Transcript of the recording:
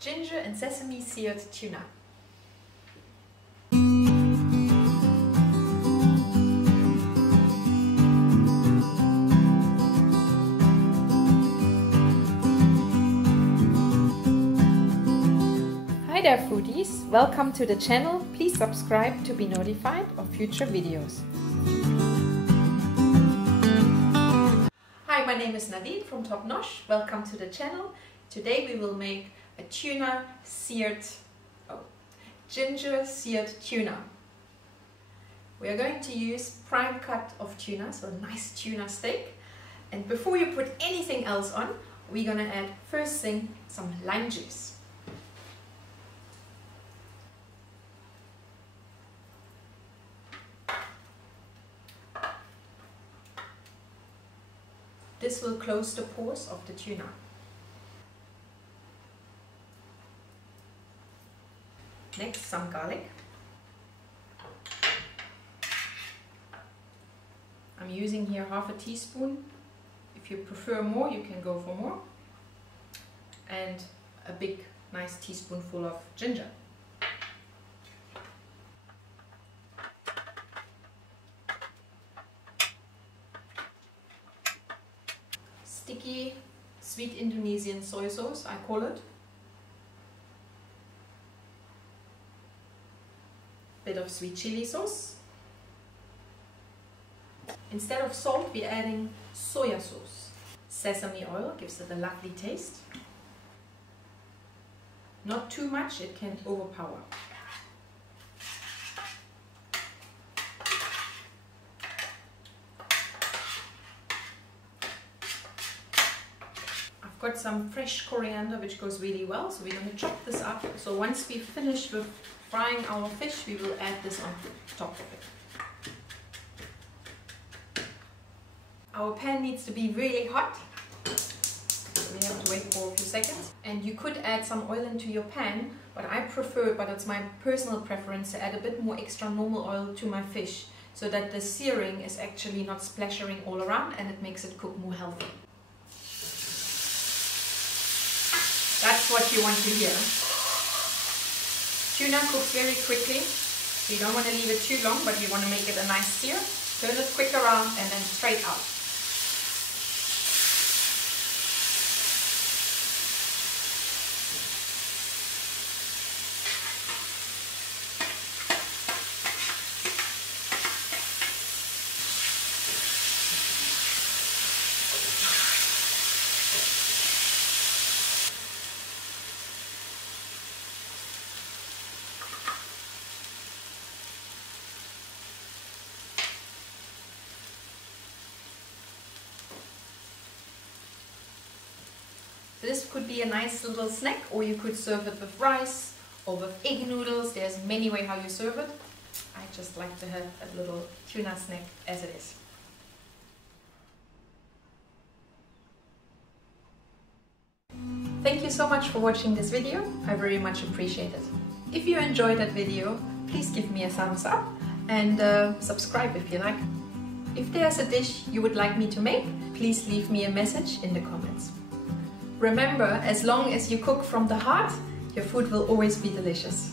Ginger and sesame seared tuna. Hi there foodies, welcome to the channel. Please subscribe to be notified of future videos. Hi, my name is Nadine from Top Nosh. Welcome to the channel. Today we will make a ginger seared tuna. We are going to use prime cut of tuna, so a nice tuna steak. And before you put anything else on, we're gonna add first thing some lime juice. This will close the pores of the tuna. Next, some garlic. I'm using here half a teaspoon. If you prefer more, you can go for more. And a big, nice teaspoonful of ginger. Sticky, sweet Indonesian soy sauce, I call it. Bit of sweet chili sauce. Instead of salt, we're adding soya sauce. Sesame oil gives it a lovely taste. Not too much, it can overpower. I've got some fresh coriander which goes really well, so we're going to chop this up. So once we finish with frying our fish, we will add this on top of it. Our pan needs to be really hot, so we have to wait for a few seconds. And you could add some oil into your pan, but I prefer, but it's my personal preference, to add a bit more extra normal oil to my fish, so that the searing is actually not splashing all around and it makes it cook more healthy. That's what you want to hear. Tuna cooks very quickly, so you don't want to leave it too long, but you want to make it a nice sear. Turn it quick around and then straight out. This could be a nice little snack, or you could serve it with rice or with egg noodles. There's many ways how you serve it. I just like to have a little tuna snack as it is. Thank you so much for watching this video. I very much appreciate it. If you enjoyed that video, please give me a thumbs up and subscribe if you like. If there's a dish you would like me to make, please leave me a message in the comments. Remember, as long as you cook from the heart, your food will always be delicious.